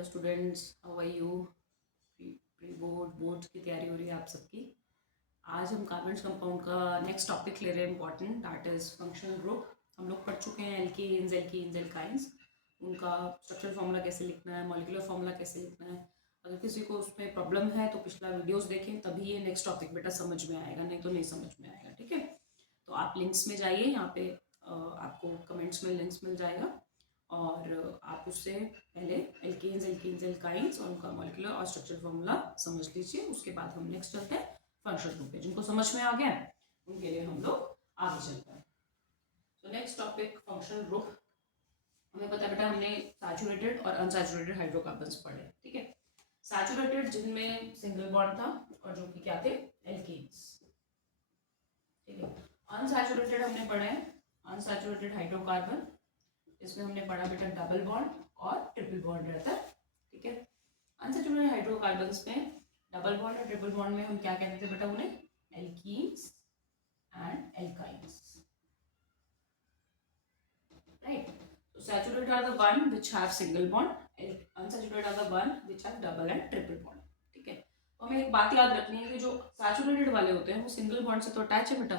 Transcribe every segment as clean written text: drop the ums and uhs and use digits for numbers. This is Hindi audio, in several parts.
Hello students, how are you. Pre board की तैयारी हो रही है आप सबकी। आज हम कार्बन्स कंपाउंड का नेक्स्ट टॉपिक ले रहे हैं important, that is functional group. हम लोग पढ़ चुके हैं एल्केन्स, एल्काइंस, उनका स्ट्रक्चरल फार्मूला कैसे लिखना है, मॉलिक्यूलर फार्मूला कैसे लिखना है। अगर किसी को उसमें प्रॉब्लम है तो पिछला वीडियोस देखें, तभी ये नेक्स्ट टॉपिक बेटा समझ में आएगा, नहीं तो नहीं समझ में आएगा। ठीक है, तो आप लिंक्स में जाइए, यहाँ पे आपको कमेंट्स में लिंक्स मिल जाएगा और आप उससे पहले एल्केन्स, एल्काइंस और उनका मॉलिक्यूलर और स्ट्रक्चरल फार्मूला समझ लीजिए। उसके बाद हम नेक्स्ट चलते हैं फंक्शनल ग्रुप पे। जिनको समझ में आ गया उनके लिए हम लोग आगे चलते हैं। तो नेक्स्ट टॉपिक फंक्शनल ग्रुप। हमें पता है बेटा, हमने सैचुरेटेड और अनसैचुरेटेड हाइड्रोकार्बन्स पढ़े। ठीक है, सैचुरेटेड जिनमें सिंगल बॉन्ड था और जो कि क्या थे, एल्केन्स। ठीक है, अनसैचुरेटेड हमने पढ़े हैं अनसैचुरेटेड हाइड्रोकार्बन। इसमें हमने पढ़ा बेटा डबल बॉन्ड और ट्रिपल बॉन्ड रहता है। ठीक है, अनसैचुरेटेड हाइड्रोकार्बन्स में डबल बॉन्ड और ट्रिपल बॉन्ड में हम क्या कहते थे बेटा, उन्हें alkenes and alkynes. Right, so saturated are the one which have single bond, unsaturated are the one which have double and triple bond. ठीक है, तो हमें एक बात याद रखनी है कि जो सैचुरेटेड वाले होते हैं वो सिंगल बॉन्ड से तो अटैच है बेटा,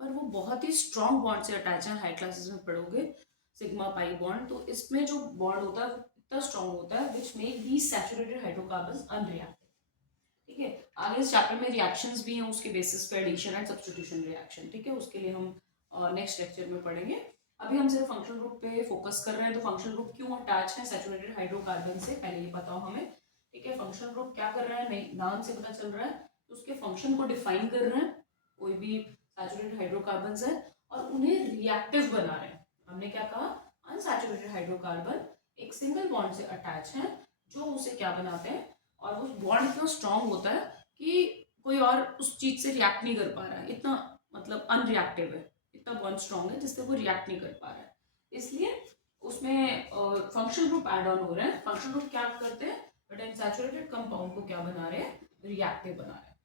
पर वो बहुत ही स्ट्रॉन्ग बॉन्ड से अटैच है। हाई क्लासेस में पढ़ोगे सिग्मा पाई बॉन्ड, तो इसमें जो बॉन्ड होता है इतना स्ट्रॉन्ग होता है which make these saturated hydrocarbons unreactive. ठीक है, आगे इस चैप्टर में रिएक्शंस भी हैं, उसके बेसिस पे एडिशन एंड सब्स्टिट्यूशन रिएक्शन। ठीक है, उसके लिए हम नेक्स्ट लेक्चर में पढ़ेंगे। अभी हम सिर्फ फंक्शनल ग्रुप पे फोकस कर रहे हैं। तो फंक्शनल ग्रुप क्यों अटैच है सैचुरेटेड हाइड्रोकार्बन से, पहले ये बताओ हमें। ठीक है, फंक्शनल ग्रुप क्या कर रहा है, नहीं नाम से पता चल रहा है, तो उसके फंक्शन को डिफाइन कर रहे हैं। कोई भी सैचुरेटेड हाइड्रोकार्बन है और उन्हें रिएक्टिव बना रहे हैं। हमने क्या कहा, अनसैचुरेटेड हाइड्रोकार्बन एक सिंगल बॉन्ड से अटैच है, जो उसे क्या बनाते हैं, और वो बॉन्ड इतना स्ट्रांग होता है कि कोई और उस चीज से रिएक्ट नहीं कर पा रहा है, इतना मतलब अनरिएक्टिव है, इतना बॉन्ड स्ट्रांग है जिससे वो रिएक्ट नहीं कर पा रहा है। इसलिए उसमें फंक्शनल ग्रुप एड ऑन हो रहे हैं। फंक्शनल ग्रुप क्या करते हैं बट इन सैचुरेटेड कंपाउंड को क्या बना रहे हैं, रिएक्टिव बना रहे हैं।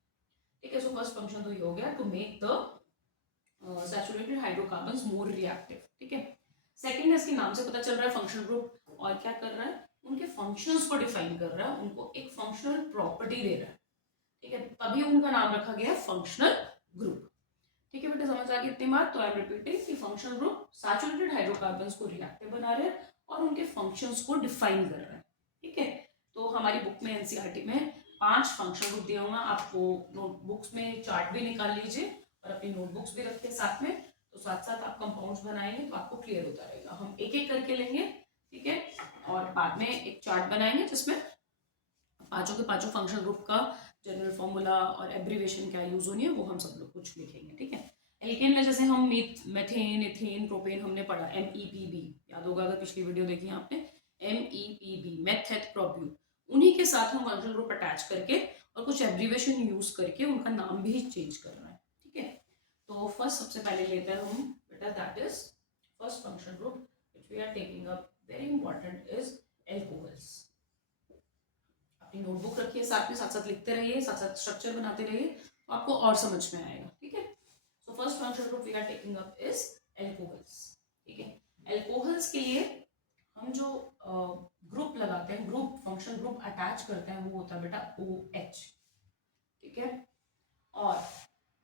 ठीक है, सो फर्स्ट फंक्शन तो ये हो गया, to make the saturated hydrocarbons more reactive. ठीक है, सेकंड है, इसके नाम से पता चल रहा है फंक्शनल ग्रुप और क्या कर रहा है, उनके फंक्शंस को डिफाइन कर रहा है, उनको एक फंक्शनल प्रॉपर्टी दे रहा है। ठीक है, तभी उनका नाम रखा गया फंक्शनल ग्रुप। ठीक है बेटा, समझ आ गई इतनी बात। तो आई एम रिपीटिंग कि फंक्शनल ग्रुप सैचुरेटेड हाइड्रोकार्बन्स को रिएक्टिव बना रहे हैं और उनके फंक्शंस को डिफाइन कर रहे हैं। ठीक है, तो हमारी बुक में एनसीईआरटी में 5 फंक्शनल ग्रुप दिया हुआ, आपको नोटबुक्स में चार्ट भी निकाल लीजिए और अपनी नोटबुक्स भी रखिए साथ में, तो साथ साथ आप कंपाउंड्स बनाएंगे तो आपको क्लियर होता रहेगा। हम एक एक करके लेंगे, ठीक है, और बाद में एक चार्ट बनाएंगे जिसमें पांचों के पांचों फंक्शनल ग्रुप का जनरल फॉर्मूला और एब्रीवेशन क्या यूज होनी है वो हम सब लोग कुछ लिखेंगे। ठीक है, एल्केन में जैसे हम मेथेन, इथेन, प्रोपेन हमने पढ़ा, MEPB याद होगा अगर पिछली वीडियो देखी आपने, MEPB मेथेट प्रोप्यू, उन्हीं के साथ हम फंक्शनल ग्रुप अटैच करके और कुछ एब्रीवेशन यूज करके उनका नाम भी चेंज करना है। ठीक है, तो फर्स्ट सबसे पहले लेते हैं हम बेटा, that is first functional group which we are taking up, very important, is alcohols. अपनी नोटबुक रखिए साथ में, साथ साथ लिखते रहिए, साथ साथ स्ट्रक्चर बनाते रहिए, तो आपको और समझ में आएगा। ठीक है, so first functional group we are taking up is alcohols. ठीक है, एल्कोहल्स के लिए हम जो ग्रुप लगाते हैं, ग्रुप फंक्शनल ग्रुप अटैच करते हैं, वो होता है बेटा OH। ठीक है, और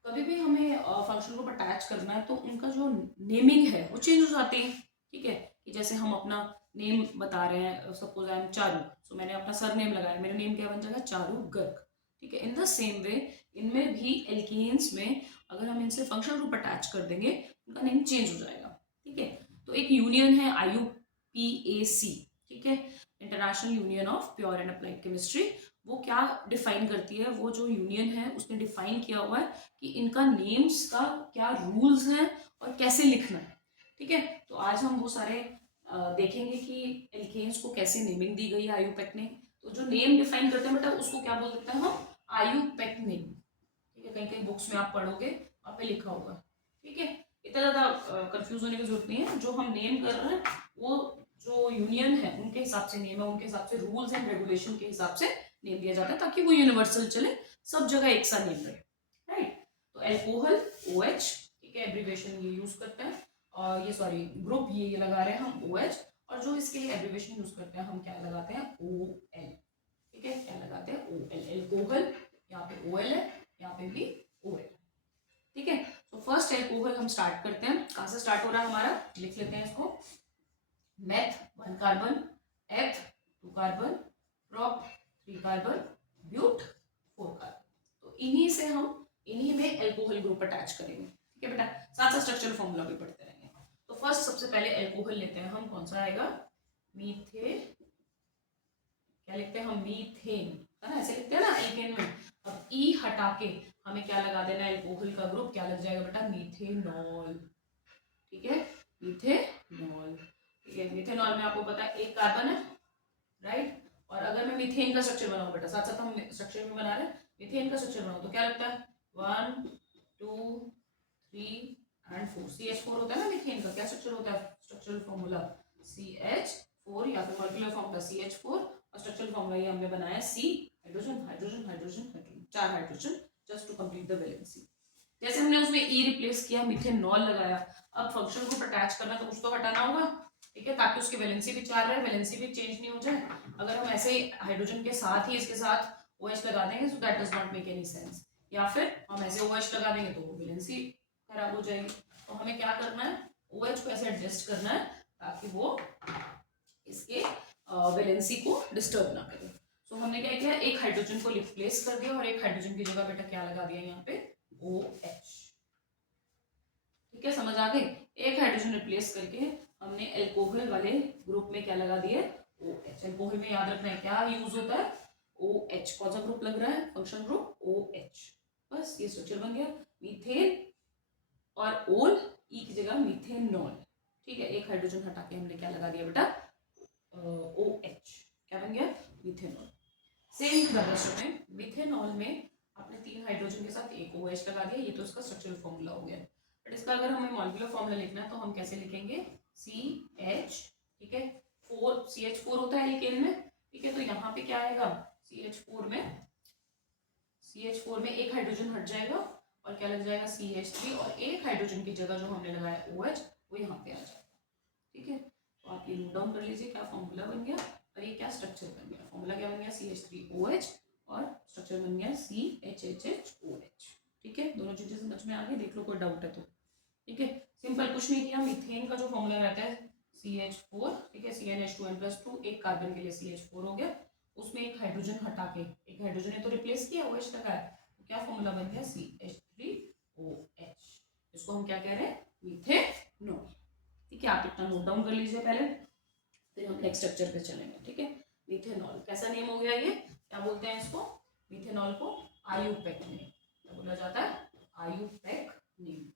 कभी भी हमें फंक्शनल ग्रुप अटैच करना है तो उनका जो नेमिंग है वो चेंज हो जाती है। ठीक है, कि जैसे हम अपना नेम बता रहे हैं, सपोज आई एम चारू, सो मैंने अपना सर नेम लगाया, मेरा नेम क्या बन जाएगा, चारू गर्ग। ठीक है, इन द सेम वे इनमें भी एल्केन्स में अगर हम इनसे फंक्शनल ग्रुप अटैच कर देंगे उनका नेम चेंज हो जाएगा। ठीक है, तो एक यूनियन है IUPAC, ठीक है, international union of pure and applied chemistry. वो क्या डिफाइन करती है, वो जो यूनियन है उसने डिफाइन किया हुआ है कि इनका नेम्स का क्या रूल्स हैं और कैसे लिखना है। ठीक है, तो आज हम वो सारे देखेंगे कि एल्केन्स को कैसे नेमिंग दी गई है आयुपेक ने। तो जो नेम डिफाइन करते हैं बेटा उसको क्या बोल देते हैं हम, आयुपेक नेम। ठीक है, कहीं कहीं बुक्स में आप पढ़ोगे वहाँ पे लिखा होगा। ठीक है, इतना ज़्यादा कंफ्यूज होने की जरूरत नहीं है, जो हम नेम कर रहे हैं वो जो यूनियन है उनके हिसाब से नेम है, उनके हिसाब से रूल्स एंड रेगुलेशन के हिसाब से नेम दिया जाता है, ताकि वो यूनिवर्सल चले, सब जगह एक सा नेम रहे। राइट, तो एल्कोहल OH, ठीक है, एब्रीवेशन ये यूज करते हैं, और ये सॉरी ग्रुप ये लगा रहे हैं हम OH, और जो इसके लिए एब्रिविएशन यूज करते हैं हम क्या लगाते हैं OL, ठीक है, क्या लगाते हैं OL, एल्कोहल, यहाँ पे OL है, यहाँ पे भी OL, ठीक है। तो फर्स्ट एल्कोहल हम स्टार्ट करते हैं, कहाँ से स्टार्ट हो रहा है हमारा, लिख लेते हैं इसको, meth 1 carbon, eth 2 carbon, prop 3 carbon, but 4 carbon. तो इन्हीं में एल्कोहल ग्रुप अटैच करेंगे, ठीक है बेटा, साथ साथ स्ट्रक्चरल फॉर्मूला भी पढ़ते रहेंगे। तो फर्स्ट सबसे पहले एल्कोहल लेते हैं हम, कौन सा आएगा, मीथे, क्या लिखते हैं हम, मीथेन, है ना, ऐसे लिखते हैं ना एल्केन में। अब ई हटा के हमें क्या लगा देना है, एल्कोहल का ग्रुप क्या लग जाएगा बेटा, मीथेनॉल, ठीक है, मीथेनॉल, ठीक है। मीथेनॉल में आपको पता है एक कार्बन है, राइट, और अगर मैं मीथेन का स्ट्रक्चर बनाऊं बेटा, साथ साथ हम स्ट्रक्चर भी बना रहे हैं, मीथेन का स्ट्रक्चर बनाऊं तो क्या लगता है, 1 2 3 एंड 4, CH4 होता है ना मीथेन का, क्या स्ट्रक्चर होता है, स्ट्रक्चरल फॉर्मूला CH4, या फिर मॉलिक्यूलर फॉर्मूला CH4, और स्ट्रक्चरल फॉर्मूला ये हमने बनाया C, hydrogen hydrogen hydrogen hydrogen, 4 hydrogen just to complete the valency. जैसे हमने उसमें E रिप्लेस किया, मीथेनॉल लगाया, अब फंक्शन ग्रुप अटैच करना तो कुछ तो हटाना होगा, ठीक है, ताकि उसकी वैलेंसी भी 4 रहे, वैलेंसी भी चेंज नहीं हो जाए। अगर हम ऐसे ही हाइड्रोजन के साथ ही इसके साथ OH लगा देंगे so that does not make any sense, या फिर हम ऐसे OH लगा देंगे तो वैलेंसी खराब हो जाएगी। तो हमें क्या करना है, OH को ऐसे एडजस्ट करना है ताकि वो इसके वैलेंसी को डिस्टर्ब ना करे। सो हमने क्या किया, एक हाइड्रोजन को रिप्लेस कर दिया और एक हाइड्रोजन की जगह बेटा क्या लगा दिया यहाँ पे, OH, ठीक है, समझ आ गई। एक हाइड्रोजन रिप्लेस करके हमने एल्कोहल वाले ग्रुप में क्या लगा दिया, OH। एल्कोहल में याद रखना है क्या यूज होता है, OH, कौन सा ग्रुप लग रहा है, फंक्शन ग्रुप OH, बस ये स्ट्रक्चर बन गया, मीथेन और ओल, ई की जगह मीथेनॉल, ठीक है, एक हाइड्रोजन हटा के हमने क्या लगा दिया बेटा, OH, क्या बन गया, methanol. Same to the rest में, मीथेनॉल में आपने 3 हाइड्रोजन के साथ एक OH लगा दिया, ये तो इसका स्ट्रक्चरल फॉर्मूला हो गया। बट इसका अगर हमें मॉलिक्यूलर फॉर्मूला लिखना है तो हम कैसे लिखेंगे, CH, ठीक है, 4, CH4 होता है एल्केन में, ठीक है, तो यहाँ पे क्या आएगा, CH4 में एक हाइड्रोजन हट जाएगा और क्या लग जाएगा, CH3, और एक हाइड्रोजन की जगह जो हमने लगाया OH वो यहाँ पे आ जाएगा, ठीक है। तो आप ये नोट डाउन कर लीजिए, क्या फॉर्मूला बन गया और ये क्या स्ट्रक्चर बन गया, फॉर्मूला क्या बन गया, CH3OH और स्ट्रक्चर बन गया CHHHOH, ठीक है। दोनों चीजें समझ में आ गई, देख लो कोई डाउट है तो, ठीक है, सिंपल, कुछ नहीं किया। मीथेन का जो फॉर्मूला रहता है CH4, ठीक है, CnH2n+2, एक कार्बन के लिए CH4 हो गया, उसमें एक हाइड्रोजन हटा के, एक हाइड्रोजन ने तो रिप्लेस किया, OH लगाया, तो क्या फॉर्मूला बन गया, CH3OH, इसको हम क्या कह रहे हैं, मीथेनॉल, ठीक है। आप इतना नोट डाउन कर लीजिए पहले, फिर हम नेक्स्ट स्ट्रक्चर पे चलेंगे, ठीक है। मीथेनॉल कैसा नेम हो गया, ये क्या बोलते हैं इसको, मीथेनॉल को आयुपेक नेम, क्या बोला जाता है, आयुपेक नेम।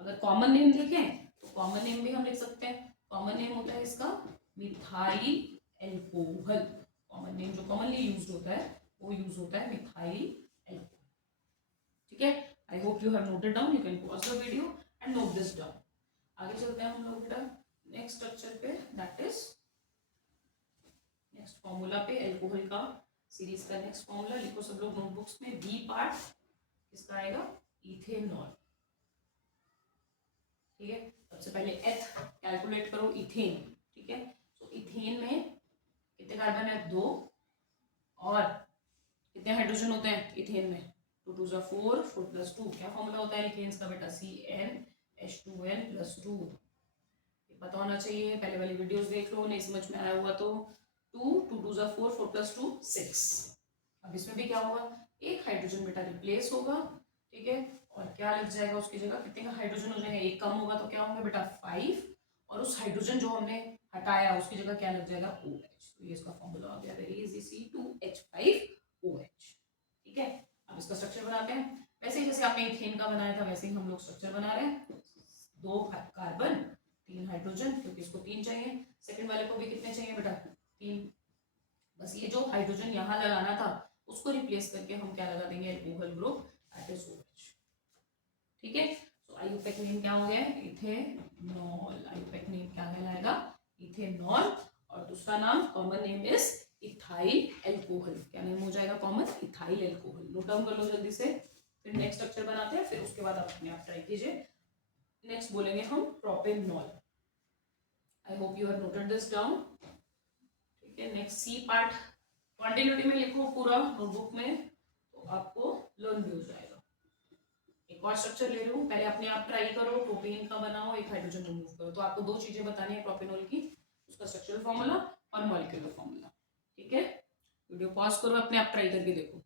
अगर कॉमन नेम देखें तो कॉमन नेम भी हम लिख सकते हैं, कॉमन नेम होता है इसका मिथाइल एल्कोहल, कॉमन नेम जो कॉमनली यूज्ड होता है वो यूज होता है मिथाइल एल्कोहल, ठीक है। I hope you have noted down, you can pause the video and note this down. आगे चलते हैं हम लोग बेटा नेक्स्ट स्ट्रक्चर पे, दैट इज नेक्स्ट फॉर्मूला पे, एल्कोहल का सीरीज का नेक्स्ट फॉर्मूला लिखो सब लोग नोटबुक्स में, बी पार्ट किसका आएगा, इथेनॉल, ठीक है। सबसे पहले एथ कैलकुलेट करो, इथेन, ठीक है। तो इथेन में कितने कार्बन है, 2, और कितने हाइड्रोजन होते हैं इथेन में, 2 2 जा 4, 4 + 2, क्या फॉर्मूला होता है इथेन का बेटा, CnH2n+2, ये पता होना चाहिए, पहले वाली वीडियोस देख लो, नहीं समझ में आया हुआ तो 2 2 2 जा 4, 4 + 2 6। अब इसमें भी क्या होगा, एक हाइड्रोजन बेटा रिप्लेस होगा, ठीक है, और क्या लग जाएगा उसकी जगह, कितने का हाइड्रोजन हो जाएगा, एक कम होगा तो क्या होंगे बेटा 5, और उस हाइड्रोजन जो हमने हटाया उसकी जगह क्या लग जाएगा, OH, तो ये इसका फॉर्मूला आ गया, वेरी इजी, C2H5OH, ठीक है। अब इसका स्ट्रक्चर बनाते हैं, वैसे ही जैसे आपने इथेन का बनाया था वैसे ही हम लोग स्ट्रक्चर बना रहे हैं, 2 कार्बन 3 हाइड्रोजन, क्योंकि इसको 3 चाहिए, सेकंड वाले को भी कितने चाहिए बेटा, 3, बस ये जो हाइड्रोजन यहाँ लगाना था उसको रिप्लेस करके हम क्या लगा देंगे, alcohol group, that is OH, ठीक है। तो आयुपेक नेम क्या हो गया, इथेनॉल, आयुपेक नेम क्या कहलाएगा, इथेनॉल, और दूसरा नाम common name is ethyl alcohol, क्या नेम हो जाएगा common, ethyl alcohol, note down कर लो जल्दी से, फिर नेक्स्ट स्ट्रक्चर बनाते हैं, फिर उसके बाद आप अपने आप ट्राई कीजिए। नेक्स्ट बोलेंगे हम propanol, I hope you have noted this down. ठीक है, नेक्स्ट सी पार्ट क्वांटिटी में लिखो पूरा नोटबुक में, तो आपको लर्न भी हो जाएगा। एक और स्ट्रक्चर ले रही हूँ, पहले अपने आप ट्राई करो, प्रोपेन का बनाओ, एक हाइड्रोजन रिमूव करो। तो आपको दो चीजें बतानी है प्रोपेनॉल की, उसका स्ट्रक्चरल फॉर्मूला और मॉलिक्यूलर फॉर्मूला। ठीक है, वीडियो पॉज करो, अपने आप ट्राई करके देखो।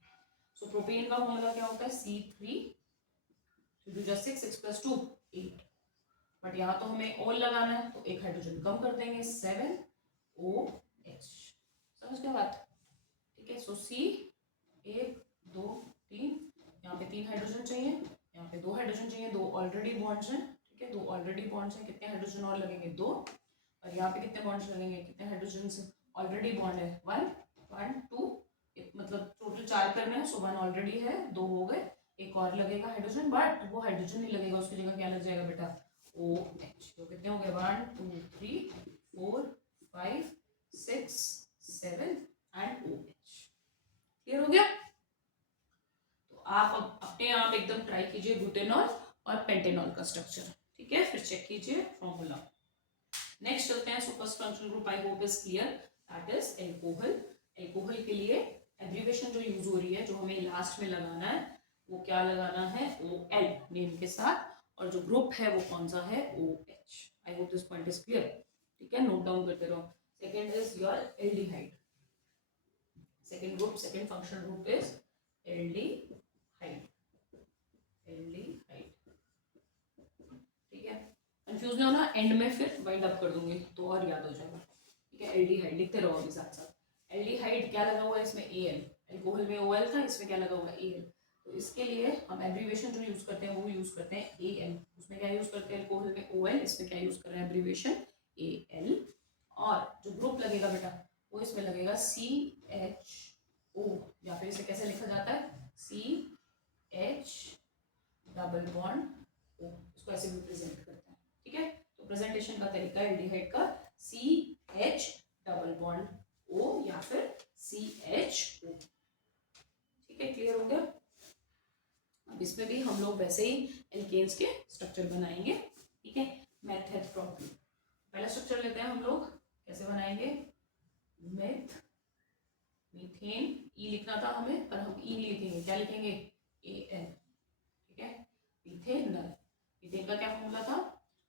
सो प्रोपेन का फॉर्मूला क्या होता है, C3 6 + 2 8, बट यहाँ तो हमें ऑल लगाना है तो एक हाइड्रोजन कम कर देंगे 7OH। समझ गए बात? ठीक है, सो C 1 2 3, यहाँ पे 3 हाइड्रोजन चाहिए, यहाँ पे 2 हाइड्रोजन चाहिए, 2 ऑलरेडी बॉन्ड्स हैं। ठीक है, 2 ऑलरेडी बॉन्ड्स हैं, कितने हाइड्रोजन और लगेंगे 2, और यहाँ पे कितने बॉन्ड्स लगेंगे, कितने हाइड्रोजन ऑलरेडी बॉन्ड है 1 1 2, मतलब टोटल 4 करने हैं। सो 1 ऑलरेडी है, 2 हो गए, एक और लगेगा हाइड्रोजन, बट वो हाइड्रोजन नहीं लगेगा, उसकी जगह क्या लग जाएगा बेटा, OH। तो कितने हो गए 1 2 3 4 5 6 7 एंड OH। क्लियर हो गया? तो आप अपने आप एकदम ट्राई कीजिए ब्यूटेनॉल और पेंटेनॉल का स्ट्रक्चर। ठीक है, फिर चेक कीजिए फॉर्मूला। नेक्स्ट चलते हैं, सो first functional group I hope is clear, that is alcohol. Alcohol के लिए एब्रिविएशन जो यूज हो रही है, जो हमें लास्ट में लगाना है, वो क्या लगाना है, OL नेम के साथ, और जो ग्रुप है वो कौन सा है, OH। I hope this point is clear. ठीक है, नोट डाउन करते रहो। Second is your aldehyde. Second group, second functional group is aldehyde. Aldehyde, ठीक है, कंफ्यूज नहीं होना, एंड में फिर वाइंड अप कर दूंगी तो और याद हो जाएगा। ठीक है, एल्डिहाइड लिखते रहो अभी साथ साथ। एल्डिहाइड क्या लगा हुआ है इसमें, AL। एल्कोहल में OL था, इसमें क्या लगा हुआ है, AL। तो इसके लिए हम एब्रीविएशन जो यूज करते हैं वो यूज करते हैं AL। उसमें क्या यूज करते हैं, एल्कोहल में OL, इसमें क्या यूज कर रहे हैं, एब्रीविएशन AL। और जो ग्रुप लगेगा बेटा वो इसमें लगेगा CHO, या फिर इसे कैसे लिखा जाता है, CH डबल बॉन्ड O, इसको ऐसे भी प्रेजेंट करते हैं। ठीक है, तो प्रेजेंटेशन का तरीका एल्डिहाइड का CH डबल बॉन्ड O या फिर CHO। ठीक है, क्लियर हो गया? अब इसमें भी हम लोग वैसे ही एल्केन्स के स्ट्रक्चर बनाएंगे। ठीक है, मेथड प्रॉब्लम। पहला स्ट्रक्चर लेते हैं हम लोग, कैसे बनाएंगे, मीथेन। ई लिखना था हमें, पर हम ई नहीं लिखेंगे, क्या लिखेंगे, AN। ठीक है, मीथेनल। मीथेन का क्या फॉर्मूला था,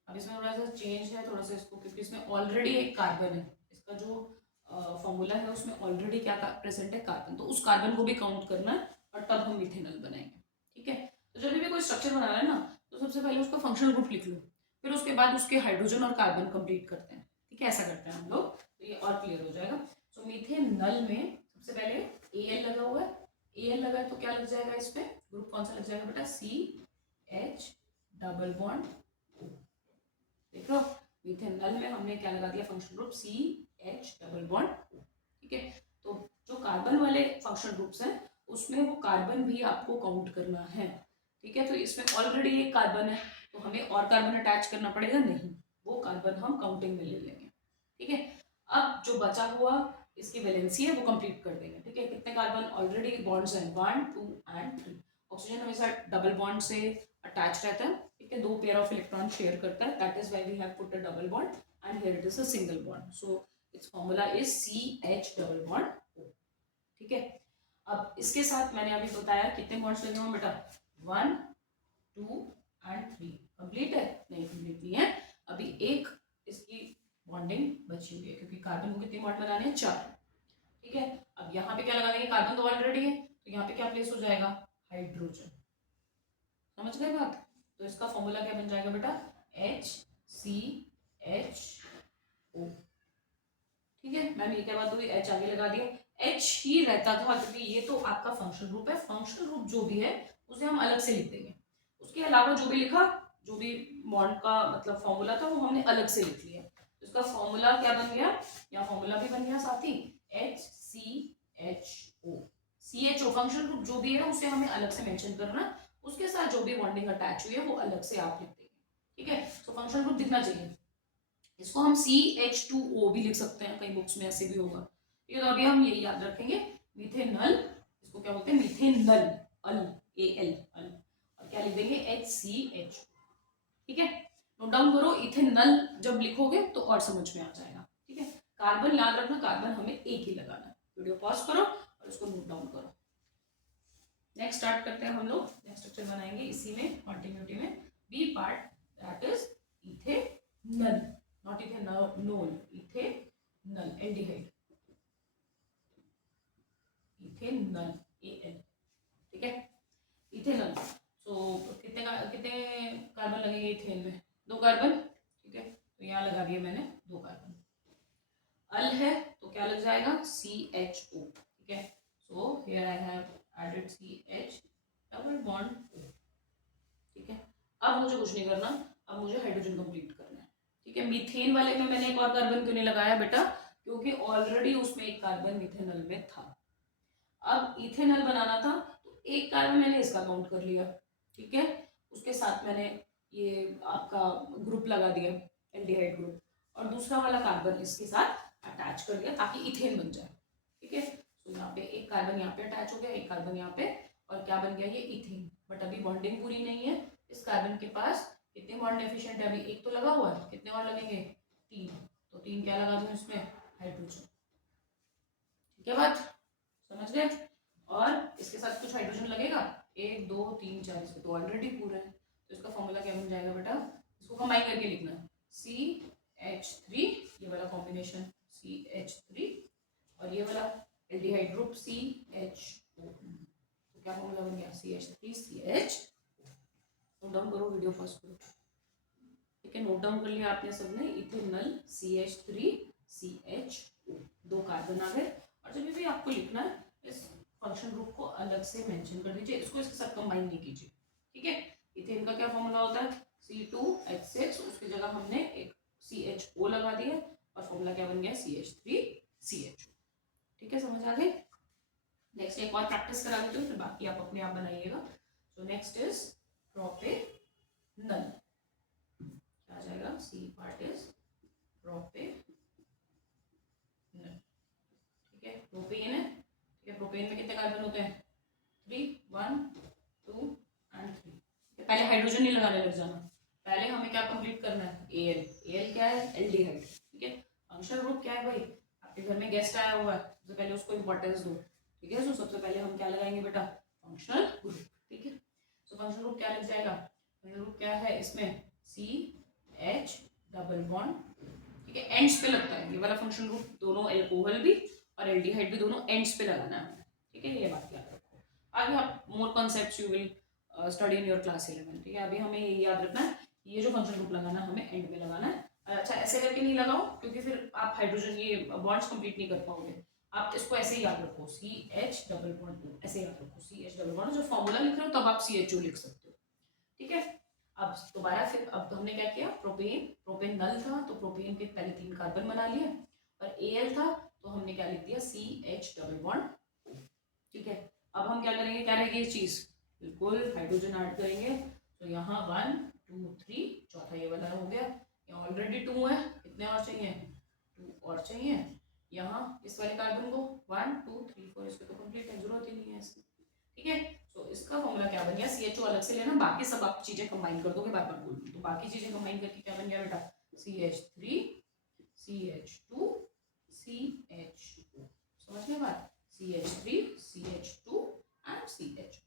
अब इसमें थोड़ा सा चेंज है थोड़ा सा इसको, क्योंकि इसमें ऑलरेडी एक कार्बन है, इसका जो फॉर्मूला है उसमें ऑलरेडी क्या प्रेजेंट है, कार्बन। तो उस कार्बन को भी काउंट करना है और तब हम मिथेनॉल बनाएंगे। ठीक है, तो जब भी कोई स्ट्रक्चर बनाना है ना, तो सबसे पहले उसका फंक्शनल ग्रुप लिख लो, फिर उसके बाद उसके हाइड्रोजन और कार्बन कंप्लीट करते हैं। ठीक है, ऐसा करते हैं हम लोग, तो ये और क्लियर हो जाएगा। सो मिथेनॉल में सबसे पहले AL लगा हुआ है, AL लगा है तो क्या लग जाएगा, इसमें ग्रुप कौन सा लग जाएगा बेटा, CH डबल बॉन्ड O। देखो मिथेनॉल में हमने क्या लगा दिया, functional group CH double bond O। ठीक है, तो जो कार्बन वाले फंक्शनल ग्रुप्स हैं उसमें वो कार्बन भी आपको काउंट करना है। ठीक है, तो इसमें ऑलरेडी एक कार्बन है तो हमें और कार्बन अटैच करना पड़ेगा नहीं, वो कार्बन हम काउंटिंग में ले लेंगे। ठीक है, अब जो बचा हुआ इसकी वैलेंसी है वो कंप्लीट कर देंगे। ठीक है, कितने कार्बन ऑलरेडी बॉन्ड्स हैं, 1 2 एंड 3। ऑक्सीजन हमेशा डबल बॉन्ड से अटैच रहता है। ठीक है, 2 पेयर ऑफ इलेक्ट्रॉन शेयर करता है, that is why we have put a double bond and here it is a single bond. So its formula is CH double bond O। ठीक है, अब इसके साथ मैंने अभी बताया कितने बॉन्ड्स लगे हुए बेटा, 1 2 एंड 3। कंप्लीट है, नहीं कंप्लीट नहीं है, अभी एक इसकी बॉन्डिंग बची हुई है, क्योंकि कार्बन को कितने बॉन्ड लगाने हैं, 4। ठीक है, अब यहाँ पे क्या लगा देंगे, कार्बन तो ऑलरेडी है तो यहाँ पे क्या प्लेस हो जाएगा, हाइड्रोजन। समझ गए बात? तो इसका फॉर्मूला क्या बन जाएगा बेटा, HCHO। ठीक है, मैम ये क्या बात हुई, H आगे लगा दिया, H ही रहता था क्योंकि ये तो आपका फंक्शनल ग्रुप है, फंक्शनल ग्रुप जो भी है उसे हम अलग से लिख देंगे। उसके अलावा जो भी लिखा, जो भी बॉन्ड का मतलब फॉर्मूला था वो हमने अलग से लिख लिया। इसका फॉर्मूला क्या बन गया, या फॉर्मूला भी बन गया साथ ही, HCHO। CHO फंक्शनल ग्रुप जो भी है उसे हमें अलग से मेंशन करना, उसके साथ जो भी बॉन्डिंग अटैच हुई है वो अलग से आप लिख देंगे। ठीक है, तो फंक्शनल ग्रुप दिखना चाहिए। इसको हम CH2O भी लिख सकते हैं, कई बुक्स में ऐसे भी होगा। ठीक है, तो अभी हम यही याद रखेंगे, मिथेनॉल, इसको क्या बोलते हैं, मिथेनॉल, अल AL अल, और क्या लिख देंगे, HCH। ठीक है, नोट डाउन करो, इथेनल जब लिखोगे तो और समझ में आ जाएगा, ठीक है। कार्बन याद रखना, कार्बन हमें एक ही लगाना है। वीडियो पॉज करो और इसको नोट डाउन करो। नेक्स्ट स्टार्ट करते हैं हम लोग। नेक्स्ट स्ट्रक्चर बनाएंगे इसी में, कॉन्टिन्यूटी में। B part that is ethanal, not ethanol, ethanal, aldehyde, ethanal, al, ठीक है। इथेनल, सो कितने कार्बन लगेंगे इथेन में? 2 कार्बन, ठीक है। तो यहाँ लगा दिया मैंने 2 कार्बन। अल है तो क्या लग जाएगा? CHO, ठीक है। So here I have added CH double bond O, ठीक है। अब मुझे कुछ नहीं करना, अब मुझे हाइड्रोजन कंप्लीट करना है, ठीक है। मीथेन वाले में मैंने एक और कार्बन क्यों नहीं लगाया बेटा? क्योंकि ऑलरेडी उसमें एक कार्बन मिथेनल में था। अब इथेनॉल बनाना था तो एक कार्बन मैंने इसका काउंट कर लिया, ठीक है। उसके साथ मैंने ये आपका ग्रुप लगा दिया, एल्डिहाइड ग्रुप, और दूसरा वाला कार्बन इसके साथ अटैच कर दिया ताकि इथेन बन जाए, ठीक है। तो यहाँ पे एक कार्बन यहाँ पे अटैच हो गया, एक कार्बन यहाँ पे, और क्या बन गया? ये इथेन। बट अभी बॉन्डिंग पूरी नहीं है। इस कार्बन के पास कितने बॉन्ड एफिशिएंट है? अभी एक तो लगा हुआ है, कितने और लगेंगे? 3। तो 3 क्या लगा दूं इसमें? हाइड्रोजन, ठीक है। बात समझ गए? और इसके साथ कुछ हाइड्रोजन लगेगा, 1 2 3 4, इसमें तो ऑलरेडी पूरा है। तो इसका फॉर्मूला क्या बन जाएगा बेटा? इसको कंबाइन करके लिखना है, CH3, ये वाला कॉम्बिनेशन CH3, और ये वाला एल्डिहाइड ग्रुप CHO। तो क्या फॉर्मूला बन गया? CH3CH। नोट डाउन करो, वीडियो पॉज करो, ठीक है। नोट डाउन कर लिया आपने सबने, इथेनॉल CH3CH, 2 कार्बन आ गए। और जब भी आपको लिखना है इस फंक्शन ग्रुप को अलग से मेंशन कर दीजिए, इसको इसके साथ कंबाइन नहीं कीजिए, ठीक है। इथेन का क्या फॉर्मूला होता है? C2H6, उसकी जगह हमने एक CHO लगा दिया और फॉर्मूला क्या बन गया? CH3CH, ठीक है। समझ आ गई? नेक्स्ट एक और प्रैक्टिस करा देते हो, फिर बाकी आप अपने आप बनाइएगा। सो नेक्स्ट इज प्रोपेनल, क्या आ जाएगा? सी पार्ट इज प्रोपेनल, ठीक है। प्रोपेन है, ठीक है। प्रोपेन में कितने कार्बन होते हैं? 3, 1 2 एंड 3। पहले हाइड्रोजन नहीं लगाने लग जाना, पहले हमें क्या कंप्लीट करना है? एल। एल क्या है? एल्डिहाइड, ठीक है। फंक्शनल ग्रुप क्या है भाई? आपके घर में गेस्ट आया हुआ है, सबसे पहले उसको इंपॉर्टेंस दो, ठीक है। सो सबसे पहले हम क्या लगाएंगे बेटा? फंक्शनल ग्रुप, ठीक है। सो फंक्शनल ग्रुप क्या लग जाएगा? फंक्शनल ग्रुप क्या है इसमें? CH डबल बॉन्ड, ठीक है। एंड्स पे लगता है ये वाला फंक्शनल ग्रुप, दोनों एल्कोहल भी और एल्डिहाइड भी दोनों एंड्स पे लगाना है हमें, ठीक है। ये बात याद रखो। आगे आप more concepts you will study in your class 11, ठीक है। अभी हमें ये याद रखना है, ये जो फंक्शन ग्रुप लगाना है हमें एंड में लगाना है। अच्छा, ऐसे करके नहीं लगाओ क्योंकि फिर आप हाइड्रोजन ये बॉन्ड्स कंप्लीट नहीं कर पाओगे। आप इसको ऐसे ही याद रखो, CH डबल बॉन्ड, ऐसे याद रखो CH डबल बॉन्ड। जो फॉर्मूला लिख रहे हो तब आप CHO लिख सकते हो, ठीक है। अब दोबारा फिर अब हमने क्या किया? प्रोपेन नल था तो प्रोपेन के पहले 3 कार्बन बना लिए, और Al था तो हमने क्या लिख दिया? CH डबल बॉन्ड, ठीक है। अब हम क्या करेंगे? क्या रहेगी ये चीज? बिल्कुल हाइड्रोजन ऐड करेंगे। तो यहाँ 1 2 3, चौथा ये वाला हो गया, यहाँ ऑलरेडी 2 है, कितने और चाहिए? 2 और चाहिए। यहाँ इस वाले कार्बन को 1 2 3 4, इसके तो कंप्लीट है, जरूरत ही नहीं है इसकी, ठीक है। तो इसका फॉर्मूला क्या बन गया? CHO अलग से लेना, बाकी सब आप चीजें कंबाइन कर दोगे, बार बार बोल दूँ तो बाकी चीजें कंबाइन करके क्या बन गया बेटा? CH3 CH2 CHO, समझ गए बात? CH3 CH2 and CHO।